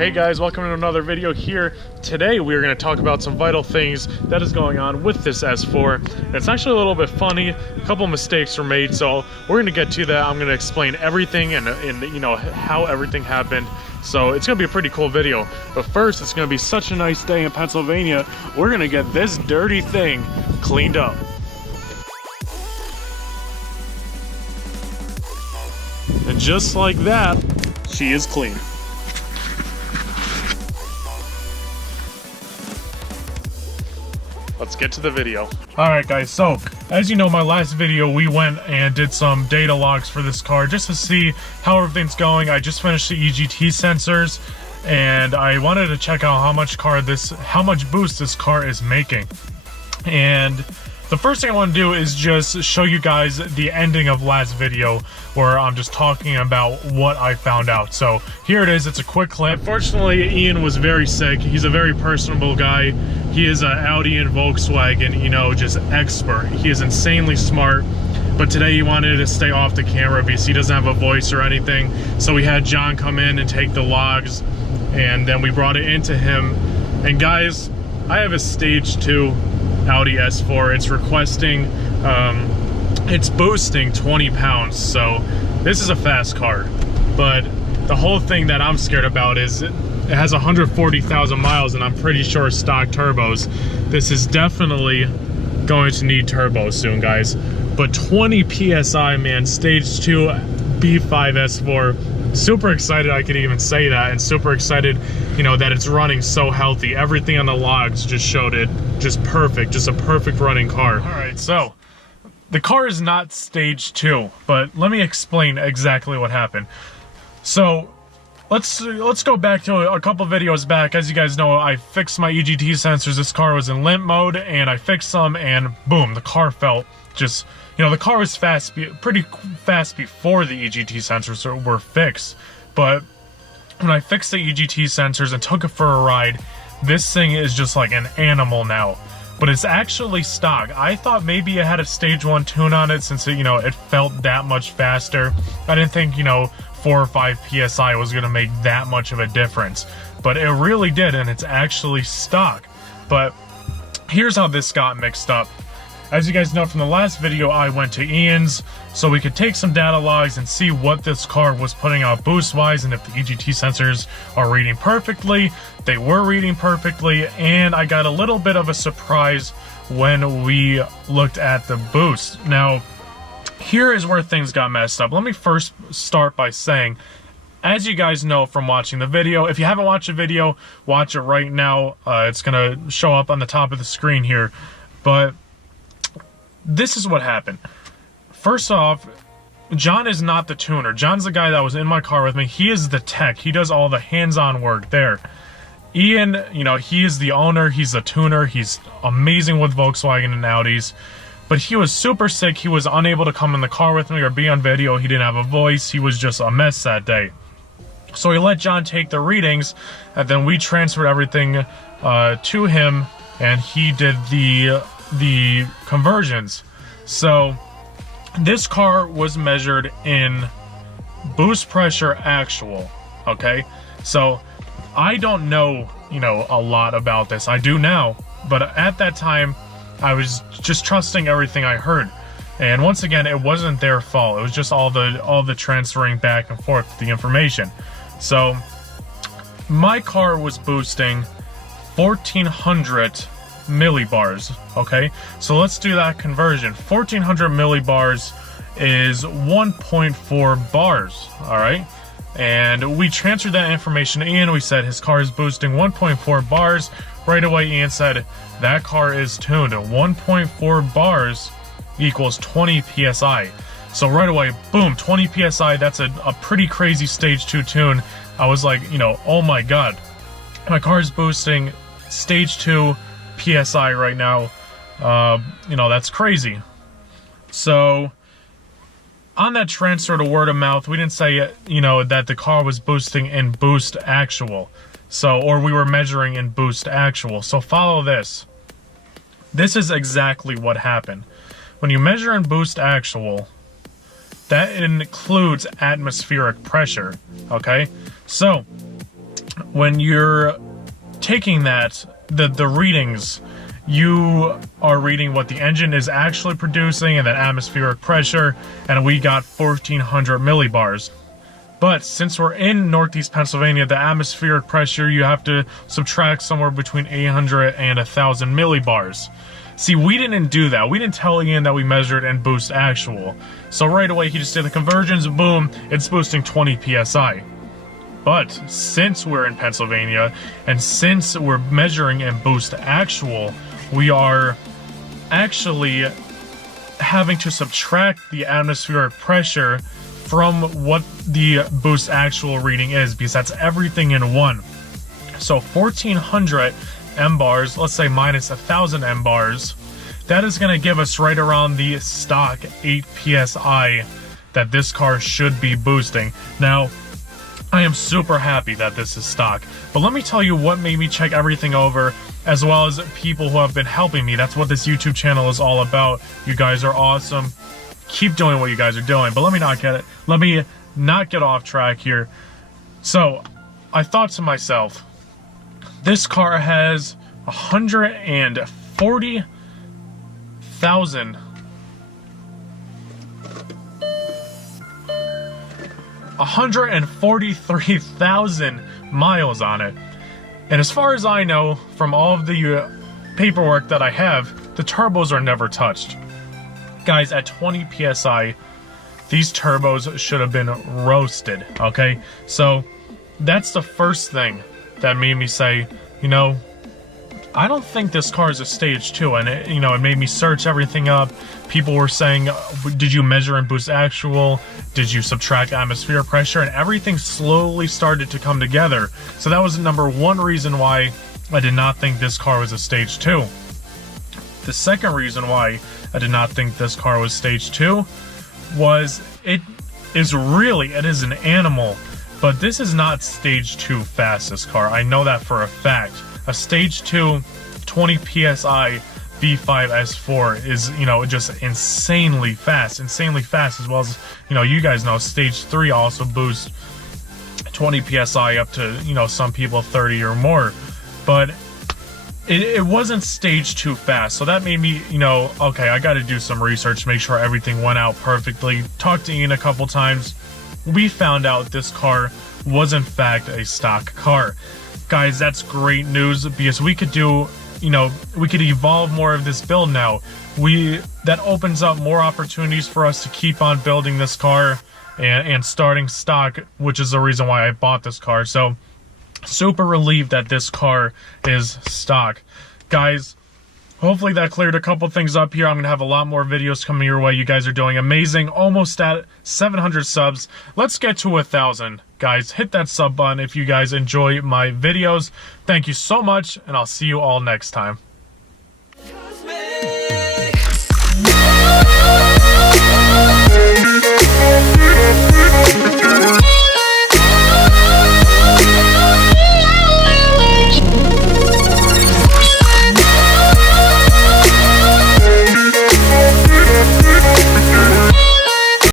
Hey guys, welcome to another video here. Today we are going to talk about some vital things that is going on with this S4. It's actually a little bit funny. A couple mistakes were made, so we're going to get to that. I'm going to explain everything and you know how everything happened. So it's going to be a pretty cool video. But first, it's going to be such a nice day in Pennsylvania. We're going to get this dirty thing cleaned up. And just like that, she is clean. Let's get to the video. Alright guys, so as you know, my last video we went and did some data logs for this car just to see how everything's going. I just finished the EGT sensors and I wanted to check out how much boost this car is making. And the first thing I want to do is just show you guys the ending of last video where I'm just talking about what I found out. So here it is, it's a quick clip. Unfortunately, Ian was very sick. He's a very personable guy. He is an Audi and Volkswagen, you know, just expert. He is insanely smart. But today he wanted to stay off the camera because he doesn't have a voice or anything. So we had John come in and take the logs and then we brought it into him. And guys, I have a stage 2 Audi S4. It's requesting, it's boosting 20 pounds, so this is a fast car. But the whole thing that I'm scared about is it has 140,000 miles and I'm pretty sure stock turbos. This is definitely going to need turbos soon, guys. But 20 PSI, man, stage 2 B5 S4. Super excited I could even say that, and super excited, you know, that it's running so healthy. Everything on the logs just showed it just perfect, just a perfect running car. All right, so the car is not stage 2, but let me explain exactly what happened. So let's go back to a couple videos back. As you guys know, I fixed my EGT sensors. This car was in limp mode and I fixed them and boom, the car felt just, you know, the car was pretty fast before the EGT sensors were fixed. But when I fixed the EGT sensors and took it for a ride, this thing is just like an animal now. But it's actually stock. I thought maybe it had a stage 1 tune on it since it, you know, it felt that much faster. I didn't think, you know, 4 or 5 PSI was going to make that much of a difference. But it really did, and it's actually stock. But here's how this got mixed up. As you guys know from the last video, I went to Ian's so we could take some data logs and see what this car was putting out boost-wise and if the EGT sensors are reading perfectly. They were reading perfectly, and I got a little bit of a surprise when we looked at the boost. Now, here is where things got messed up. Let me first start by saying, as you guys know from watching the video, if you haven't watched the video, watch it right now. It's going to show up on the top of the screen here. But this is what happened. First off, John is not the tuner. John's the guy that was in my car with me. He is the tech. He does all the hands-on work there. Ian, you know, he is the owner. He's the tuner. He's amazing with Volkswagen and Audis. But he was super sick. He was unable to come in the car with me or be on video. He didn't have a voice. He was just a mess that day. So he let John take the readings, and then we transferred everything to him, and he did the conversions. So this car was measured in boost pressure actual, okay? So I don't know, you know, a lot about this. I do now, but at that time I was just trusting everything I heard. And once again, it wasn't their fault. It was just all the transferring back and forth the information. So my car was boosting 1400 millibars, okay? So let's do that conversion. 1400 millibars is 1.4 bars, all right? And we transferred that information to Ian. We said his car is boosting 1.4 bars. Right away, Ian said that car is tuned. 1.4 bars equals 20 PSI. So right away, boom, 20 PSI. That's a pretty crazy stage 2 tune. I was like, you know, oh my God, my car is boosting stage 2 PSI right now. You know, that's crazy. So on that transfer to word of mouth, we didn't say, you know, that the car was boosting in boost actual. So, or we were measuring in boost actual. So follow this. This is exactly what happened. When you measure in boost actual, that includes atmospheric pressure, okay? So when you're taking that, the readings, you are reading what the engine is actually producing and that atmospheric pressure, and we got 1400 millibars. But since we're in Northeast Pennsylvania, the atmospheric pressure, you have to subtract somewhere between 800 and 1000 millibars. See, we didn't do that. We didn't tell Ian that we measured in boost actual. So right away, he just did the conversions, boom, it's boosting 20 PSI. But since we're in Pennsylvania, and since we're measuring in boost actual, we are actually having to subtract the atmospheric pressure from what the boost actual reading is, because that's everything in one. So 1400 M bars, let's say minus 1000 M bars, that is going to give us right around the stock 8 PSI that this car should be boosting. Now, I am super happy that this is stock, but let me tell you what made me check everything over, as well as people who have been helping me. That's what this YouTube channel is all about. You guys are awesome. Keep doing what you guys are doing, but let me not get off track here. So I thought to myself, this car has 143,000 miles on it. And as far as I know, from all of the paperwork that I have, the turbos are never touched. Guys, at 20 PSI, these turbos should have been roasted, okay? So that's the first thing that made me say, you know, I don't think this car is a stage 2, and it, you know, it made me search everything up. People were saying, did you measure in boost actual? Did you subtract atmosphere pressure? And everything slowly started to come together. So that was the number one reason why I did not think this car was a stage 2. The second reason why I did not think this car was stage 2 was it is an animal, but this is not stage 2 fastest car. I know that for a fact. A stage 2 20 PSI V5 S4 is, you know, just insanely fast, as well as, you know, you guys know stage 3 also boosts 20 PSI up to, you know, some people 30 or more, but it wasn't stage 2 fast. So that made me, you know, okay, I got to do some research, make sure everything went out perfectly. Talked to Ian a couple times. We found out this car was in fact a stock car. Guys, that's great news, because we could do, you know, we could evolve more of this build now. That opens up more opportunities for us to keep on building this car and starting stock, which is the reason why I bought this car. So super relieved that this car is stock. Guys, hopefully that cleared a couple things up here. I'm going to have a lot more videos coming your way. You guys are doing amazing. Almost at 700 subs. Let's get to 1,000. Guys, hit that sub button if you guys enjoy my videos. Thank you so much, and I'll see you all next time.